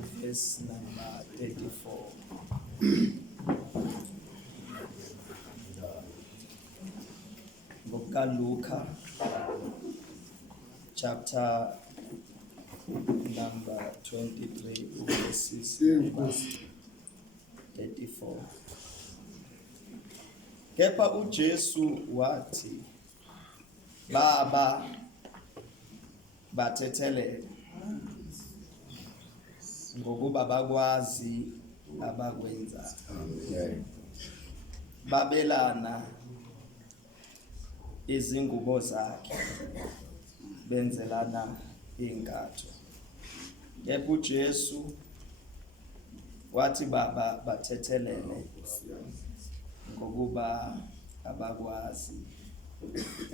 verse number 34. Book Luke, chapter number 23, verses 34. Kepha uJesu wathi baba bathethelela ngokuba bakwazi abakwenza. Babelana izingubo zakhe benzelana inkatho. Kepha uJesu wathi baba bathethelele ngokuba abakwazi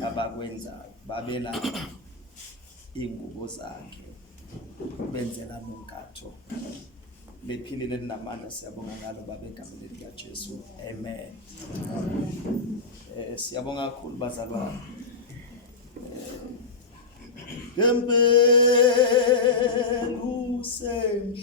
abakwenzayo. Babelana ingubo zakhe benzelana inkatho. Lephilile linamandla, siyabonga ngalo baba egameni likaJesu. Amen. Siyabonga kakhulu bazalwane. Ngempela usemhlabeni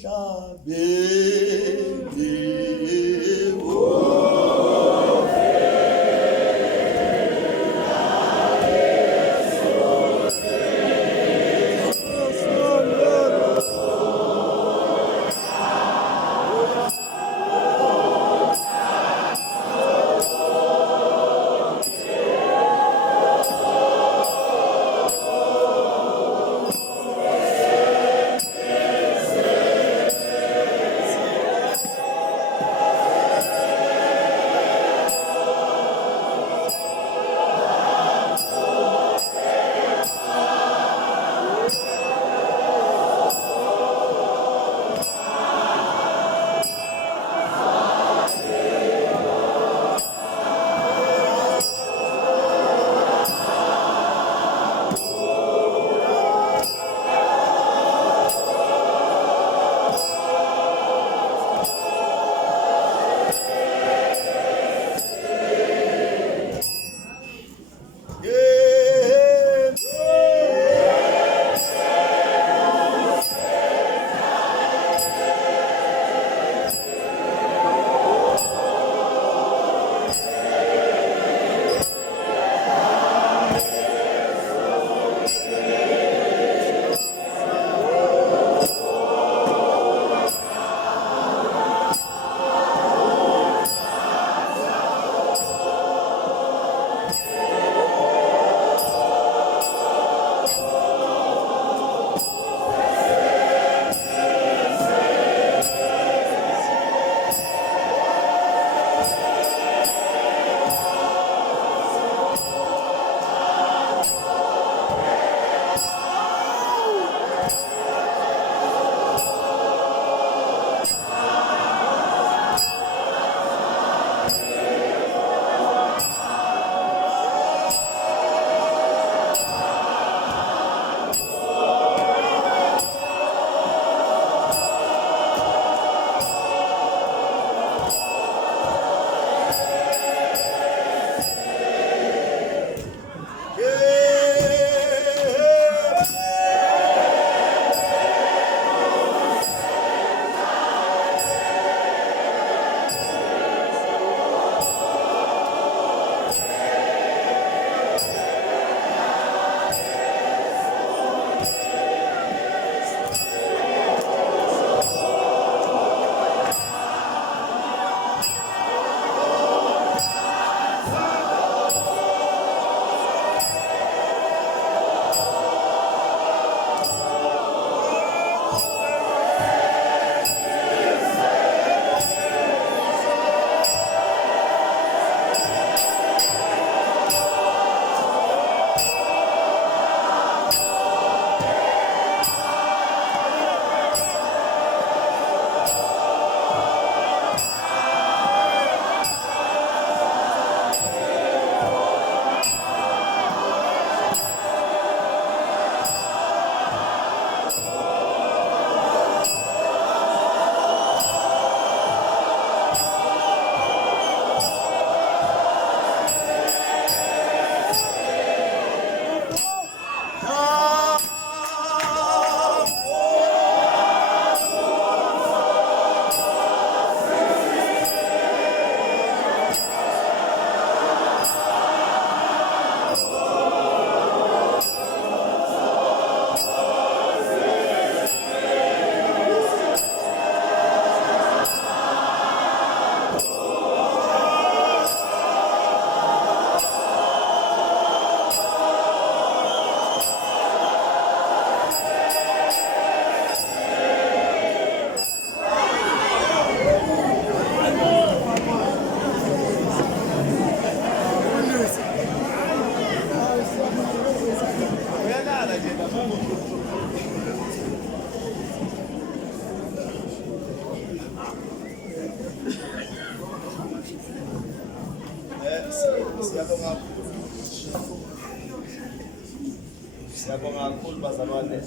kakhulu bazalwane,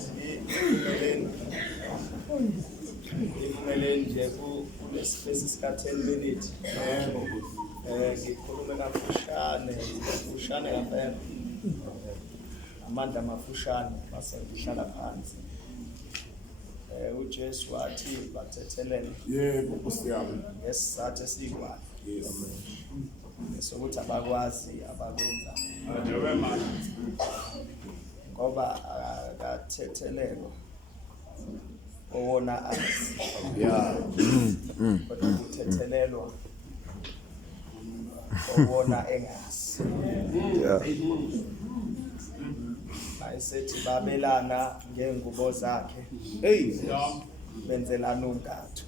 ivumeleni nje kulesi sika 10 minutes. Ngikhulume kafushane ngempela. Amandla amafushane base ngihlala phansi. uJesu wathi bathethelele. Yebo Nkosi yami. Ngesizathu esikwani. Yes. Sokuthi abakwazi abakwenza. Ngoba akathethelelwa. Owona azi. Yeah. Kodwa uthethelelwa. Owona engazi. Yeah. Ayisethi babelana ngengubo zakhe. Hey. Benzelana unkatho.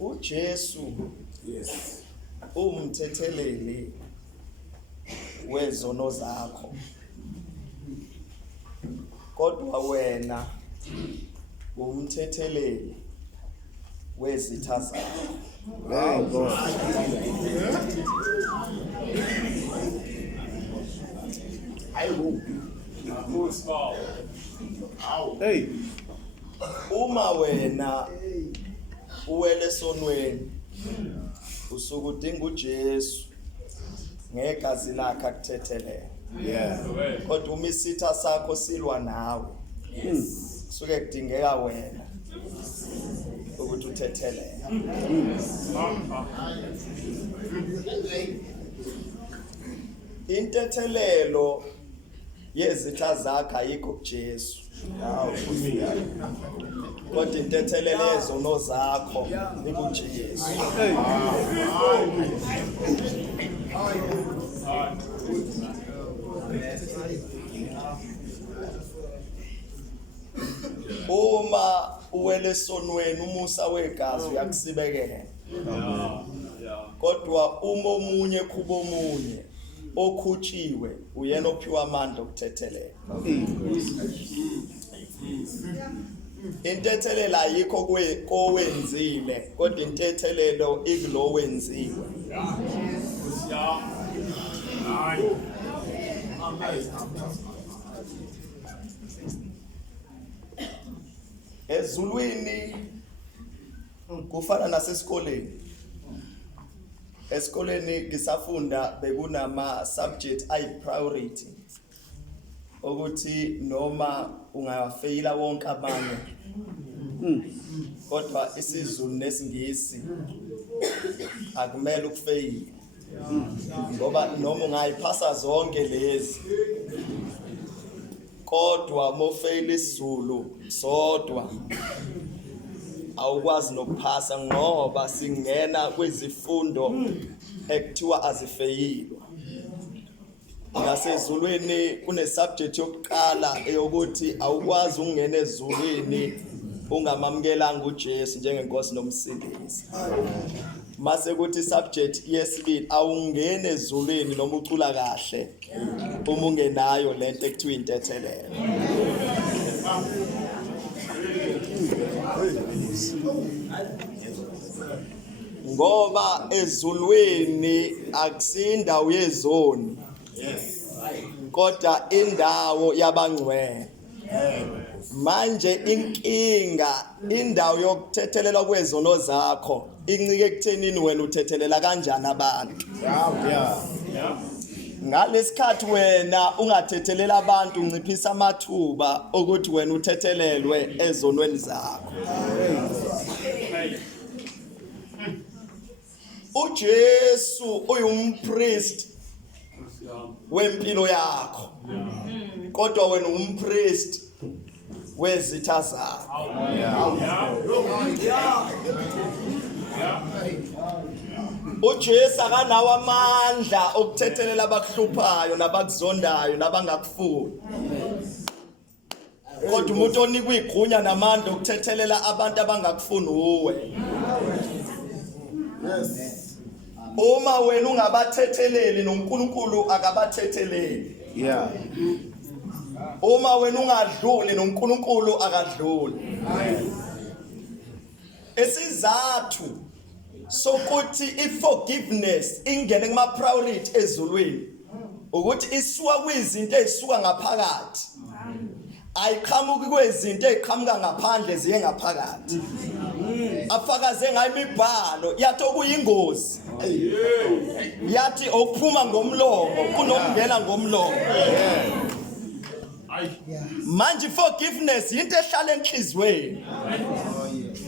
uJesu Yes. umthetheleli wezono zakho. Kodwa wena umthetheleli wezitha zakho. Hey Nkosi. Hey. Uma wena uwele sonweni usuku udinga uJesu ngegazi lakhe akuthethelele. Yeah. Kodwa uma isitha sakho silwa nawe kusuke kudingeka wena ukuthi uthethelele. Intethelelo yezitha zakhe ayikho kuJesu. Kodwa intethelelo yezono zakho ikuJesu. Uma uwele sonweni umusa wegazi uyakusibekela. Kodwa uma omunye kuba omunye okhutshiwe uyena ophiwa amandla okuthethelela. Intethelelo ayikho kowenzile kodwa intethelelo ikulo wenziwe. Ezulwini kufana nasesikoleni. Esikoleni ngisafunda bekunama subject ayi priority ukuthi noma ungafeyila wonke abanye kodwa isiZulu nesingisi akumele ukufeyila ngoba noma ungayiphasa zonke lezi kodwa mofeyila isiZulu sodwa awukwazi nokuphasa ngoba singena kwezifundo ekuthiwa azifeyilwa. Ngasezulwini kune subject yokuqala eyokuthi awukwazi ukungena ezulwini ungamamkelanga uJesu njengenkosi nomsindisi. Mase kuthi subject yesibili awungene ezulwini noma ucula kahle uma ungenayo lento ekuthiwa intethelelo. Ngoba ezulwini akusindawo yezoni. Kodwa indawo yabangcwele. Manje inkinga indawo yokuthethelelwa kwezono zakho incike ekuthenini wena uthethelela kanjani abantu. Ngalesikhathi wena ungathethelela abantu unciphisa amathuba ukuthi wena uthethelelwe ezonweni zakho. uJesu uyumpriest wempilo yakho. Kodwa wena umpriest wezitha zakho. uJesu akanawo amandla okuthethelela abakuhluphayo nabakuzondayo nabangakufuni. Kodwa umuntu onikwa igqunya namandla okuthethelela abantu abangakufuni uwe. Uma wena ungabathetheleli noNkulunkulu akabathetheleli. Yeah. Uma wena ungadluli noNkulunkulu akadluli. Esizathu sokuthi iforgiveness ingene kuma priority ezulwini ukuthi isuka kwizinto ezisuka ngaphakathi ayiqhamuki kwezinto eziqhamuka ngaphandle ziye ngaphakathi. Afakaze ngayo imibhalo yathi okuyingozi yathi okuphuma ngomlomo kunomngena ngomlomo. Manje forgiveness into ehlala enhlizweni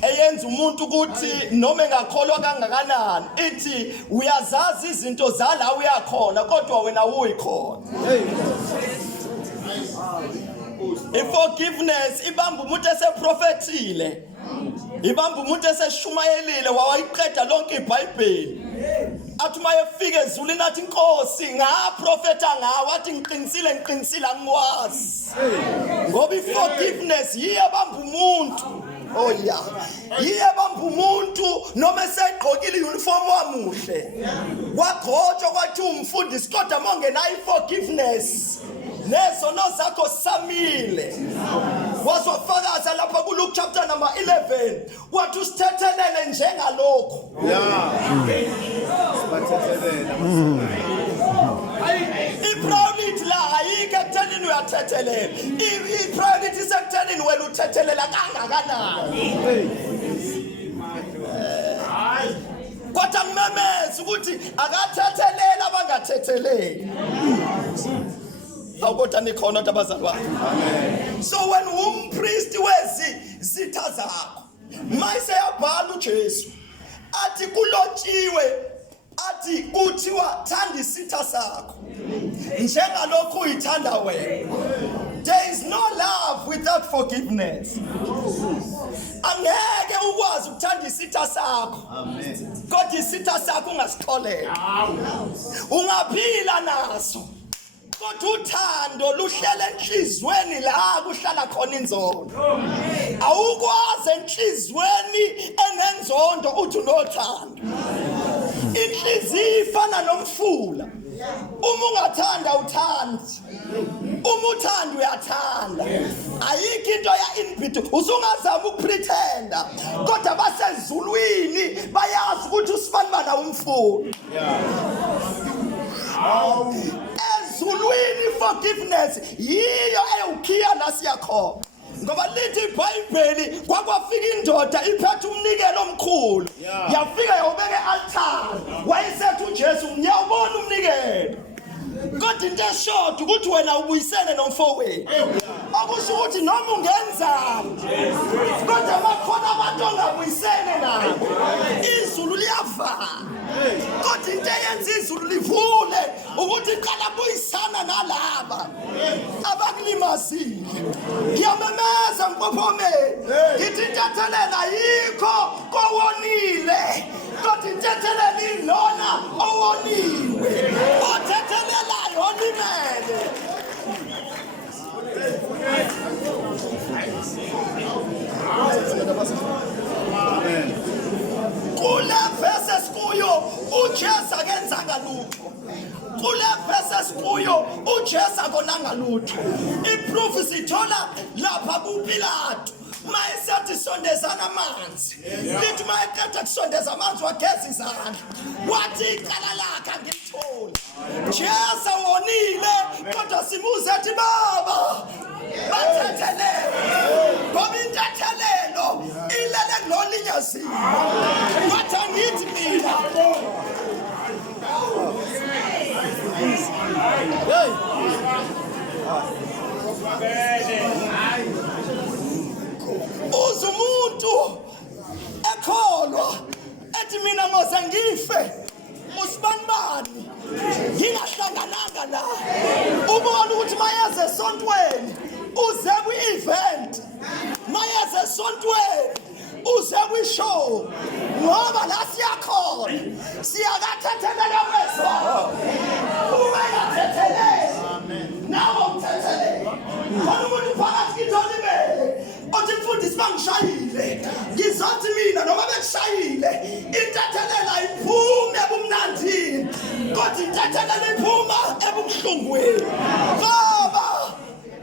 eyenza umuntu ukuthi noma engakholwa kangakanani ithi uyazazi izinto zala uyakhona kodwa wena uyikhona. Forgiveness ibamba umuntu eseprofethile, ibamba umuntu eseshumayelile wawayiqeda lonke iBhayibheli. Athi mayefika ezulwini athi Nkosi ngaprofeta ngawe athi ngiqinisile angikwazi. Ngoba iforgiveness iyabamba umuntu. Oh yeah. Iyabamba umuntu noma esegqokile uniform wamuhle. Wagqotshwa kwathi umfundisi kodwa mongena iforgiveness. Nesono zakho samile. Wazofakaza lapha kuLuke chapter number 11 wathi usithethelele njengalokho. Ipriority la ayike ekutheni uyathethelela. Ipriority isekutheni wena uthethelela kangakanani. Kodwa ngimemeza ukuthi akathethelela abangathetheleli. Awukho nikhona abazali bakho. So when umpriest wezi zitha zakho mayise yabhala uJesu athi kulotshiwe athi kuthiwa thanda isitha sakho njengalokhu uyithanda wena. There is no love without forgiveness. Angeke ukwazi ukuthanda isitha sakho. Amen. Kodwa isitha sakho ungasixolela. Ungaphila naso. Kodwa uthando luhlele enhlizweni la kuhlala khona inzondo. Awukwazi enhlizweni enenzondo uthi unothando. Inhliziyo ifana nomfula. Uma ungathanda uthanda. Uma uthanda uyathanda. Ayikho into ya inbit usungazama ukupretenda. Kodwa basezulwini bayazi ukuthi usifanele umfula. Ezulwini forgiveness yiyo eyukhiya la siyakhona. Ngoba lithi iBhayibheli kwakwafika indoda iphethe umnikelo omkhulu. Yafika yawubeka altar. Wayesethi uJesu ngiyabona umnikelo. Kodwa into eshoda ukuthi wena ubuyisene nomfowethu. Akusho ukuthi noma ungenzani. Kodwa bakhona abantu ongabuyisene nabo. Izulu liyavala. Kodwa into eyenza izulu livule ukuthi iqala buyisana nalaba abakulimazile. Ngiyamemeza mpophomeni. Ithi intethelelo ayikho kowonile. Kodwa intethelelo ilona owoniwe. Othethelelayo onimele. Amen. Kule verses kuyo uJesu akenzanga lutho. Kule verses kuyo uJesu akonanga lutho. Iproof sithola lapha kuPilato. Mayesathi sondezana amanzi. Lithi mayeqeda kusondeza amanzi wageza izandla. Wathi iqala lakhe ngilithola. Jesu wonile kodwa simuze ethi baba bathethelele. Ngoba intethelelo ilele kulolinyaziwe. Wathi angithi mina. Uze umuntu ekholwa ethi mina ngoze ngife usibanibani ngingahlangananga la. Ubona ukuthi mayeze esontweni uze kwi-event, mayeze esontweni uze kwi-show ngoba la siyakhona siyakathethelela kweso. Uma yathethelela nawe uthethelela. Khona umuntu phakathi kithola ibele othi mfundisi bangishayile ngizothi mina noma bekushayile intethelelo ayiphume ebumnandini kodwa intethelelo iphuma ebubuhlungweni. Baba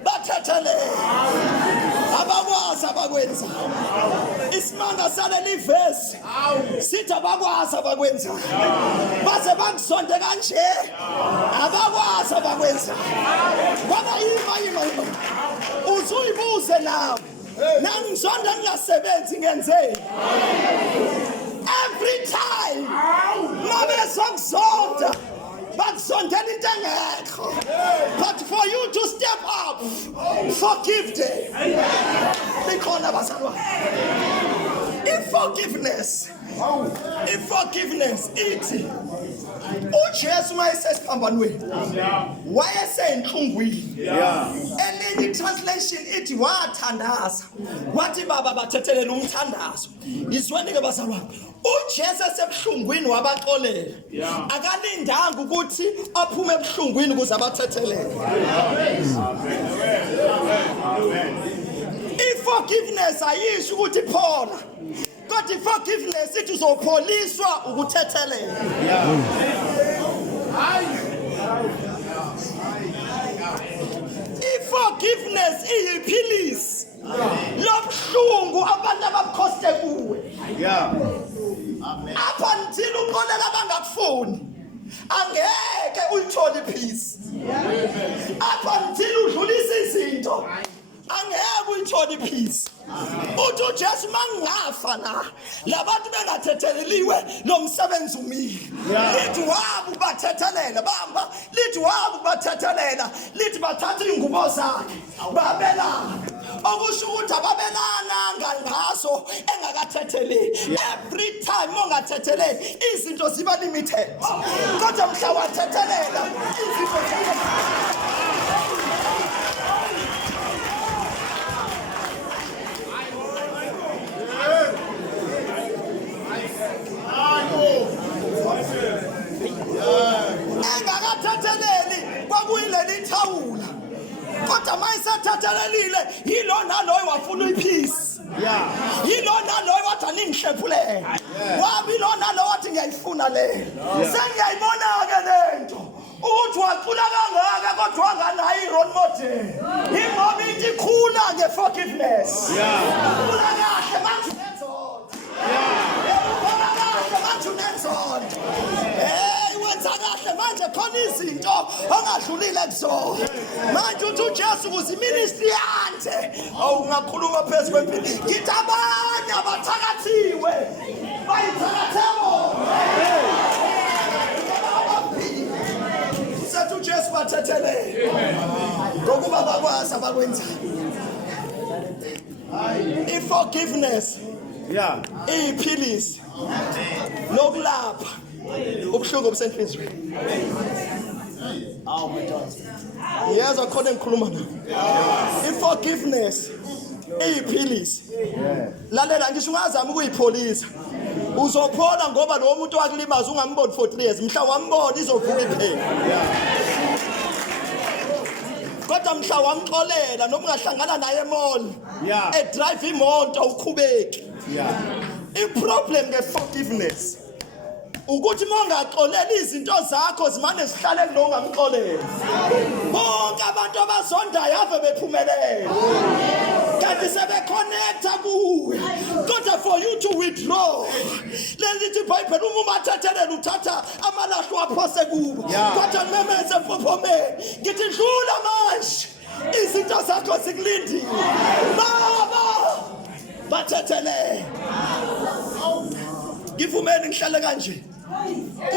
bathethelela abakwazi abakwenza isimanga saleli verse sithi abakwazi abakwenzayo baze bakusonde kanje abakwazi abakwenzayo ngoba ima uzuyibuze nawe nangizonda ngingasebenzi ngenzeni every time mabe sokuzonda bakusondela into engekho but for you to step up forgive them likhona bazalwane i-forgiveness ithi uJesu mayesesiphambanweni wayesenhlungwini elinye translation ithi wathandaza wathi baba bathethelela umthandazo izweni-ke bazalwane uJesu esebuhlungwini wabaxolela akalindanga ukuthi aphume ebuhlungwini ukuze abathethelele i-forgiveness ayisho ukuthi phola kodwa i-forgiveness ithi uzopholiswa ukuthethelela i-forgiveness iyiphilisi lobuhlungu abantu abakhoste kuwe apha until uxolela abangakufuni angeke uyithole ipeace apha until udlulisa izinto angeke uyithole ipeace uthi uJesu mangafa labantu bengathetheleliwe lo msebenzi umile lithi wabu bathethelela bamba lithi wabu bathethelela lithi bathatha ingubo zakhe babelana okusho ukuthi ababelana ngaso engakathetheleli every time ongathetheleli izinto ziba limited kodwa mhla wathethelela izinto engakathetheleli kwakuyileli thawula kodwa mayisathethelelile yilo naloyo wafuna uyipeace yilo naloyo wathi aningihlephulele wabi yilo naloyo wathi ngiyayifuna le sengiyayibona-ke lento ukuthi wacula kangaka kodwa wanganayo i-role model ingoba ithi khula nge-forgiveness khula kahle manje unenzondo khula kahle manje unenzondo wenza kahle manje khona izinto ongadlulile kuzona manje uthi uJesu ukuze iministry yande awungakhuluma phezu kwempilo ngithi abanye abathakathiwe bayithakathebo sethu uJesu bathethelele ngokuba bakwazi abakwenzayo i-forgiveness iyiphilisi lokulapha ubuhlungu obusenhlizweni yezwa khona engikhuluma nawe i-forgiveness iyiphilisi lalela ngisho ungazama ukuyipholisa uzophola ngoba lo muntu wakulimaza ungamboni for 3 years mhla wambona izovuka iphela kodwa mhla wamxolela noma ungahlangana naye emall drive imoto ukhubeki i-problem nge-forgiveness ukuthi mongaxolela izinto zakho zimane zihlale kulo ngamxolela bonke abantu abazondayo ave bephumelela kanti sebeconnecta kuwe kodwa for you to withdraw lelithi iBhayibheli uma umathathelela uthatha amalahlo aphose kuwe kodwa memeze mpophomeni ngithi dlula manje izinto zakho zikulindile baba bathethelele ngivumeni ngihlale kanje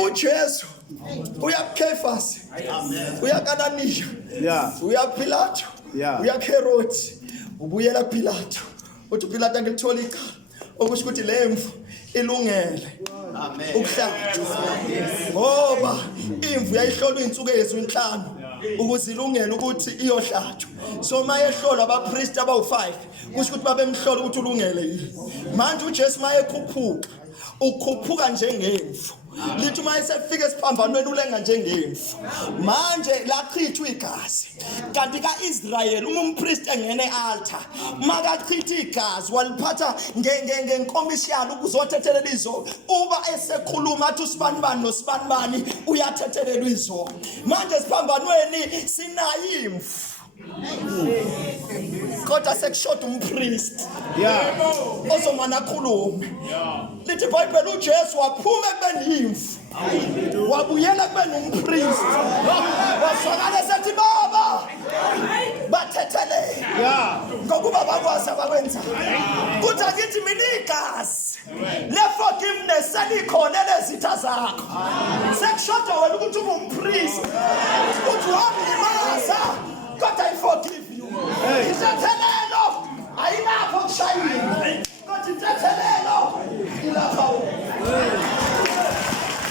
uJesu uyaKhefasi uyakaNanisha uyaPilato uyaKheroti ubuyela kuPilato uthi uPilato angilithola icala okusho ukuthi lemvu ilungele ukuhlatshwa ngoba imvu yayihlolwa izinsuku ezinhlanu ukuze ilungele ukuthi iyohlatshwa so mayehlolwa abapriest abawu5 kusho ukuthi babemhlola ukuthi ulungele yini manje uJesu mayekhuphuka ukhuphuka njengemvu lithi uma esefika esiphambanweni ulenga njengemvu manje lachithwa igazi kanti kaIsrael umpriest engene e-altar makachitha igazi waliphatha ngenkomishana ukuzothethelela izono uba esekhuluma athi usibanibani nosibanibani uyathethelelwa izono manje esiphambanweni sinayo imvu kodwa sekushoda umpriest Yeah. ozomana akhulume. Lithi iBhayibheli uJesu waphuma ekubeni yimfu wabuyela ekubeni umpriest, waswakala esethi baba bathethele Yeah. ngokuba bakwazi abakwenza. Kuthi akithi mina igazi le-forgiveness selikhona lezitha zakho. Sekushoda wena ukuthi ube umpriest, uthi wamlimaza kodwa I forgive you. Ngithathele